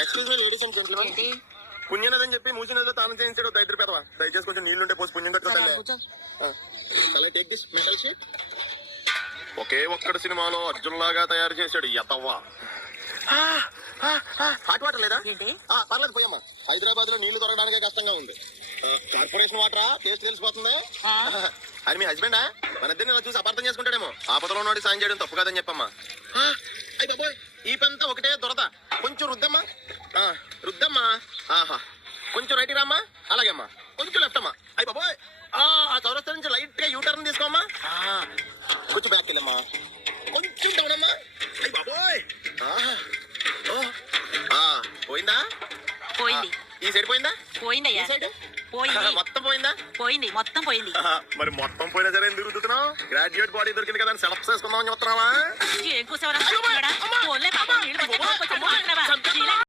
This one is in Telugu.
Excuse me ladies and gentlemen, పుణ్యనదని చెప్పి మూసినదో తాను చేయించాడు దైత్రి పెదవా. దయచేసి కొంచెం నీళ్లుంటే పోసి పుణ్యం కట్టుకోవాలి. Take this metal sheet. ఒకే ఒక్కడి సినిమాలో అర్జున్ లాగా తయారు చేశాడు యతవ్వా. హాట్ వాటర్ లేదా? పర్లేదు పోయమ్మా. హైదరాబాద్ లో నీళ్లు దొరకడానికే కష్టంగా ఉంది. కార్పొరేషన్ వాటరా? టేస్ట్ తెలిసిపోతుంది. అది మీ హస్బెండా? మన ఇద్దరిని ఇలా చూసి అపార్థం చేసుకుంటాడేమో. ఆపదలో ఉన్నవాడి సాయం చేయడం తప్పు కాదని చెప్పమ్మా. అయ్యి బాబోయ్, ఈ పెంత ఒకటే దొరద. కొంచెం రుద్దమ్మా, రుద్దమ్మా. ఆహా, కొంచెం రైట్ రామ్మా. అలాగే అమ్మా, కొంచెం లెఫ్ట్ అమ్మా. అయ్యి బాబోయ్, ఆ చౌరస్తా నుంచి లైట్ గా యూటర్న్ తీసుకోమ్మా. కొంచెం బ్యాక్ వెళ్ళమ్మా, కొంచెం డౌన్ అమ్మా. అయ్యి బాబోయ్, పోయిందా? పోయింది. ఈ సైడ్ పోయిందా? పోయిందయ్యా. ఈ సైడ్ పోయింది. మొత్తం పోయిందా? పోయింది, మొత్తం పోయింది. మరి మొత్తం పోయినా సరే ఎందుకు రుద్దుతున్నావు? గ్రాడ్యుయేట్ బాడీ దొరికింది కదా సెలెక్ట్ చేసుకుందామని చెప్తున్నావా? ఏం కూర్చోవరా?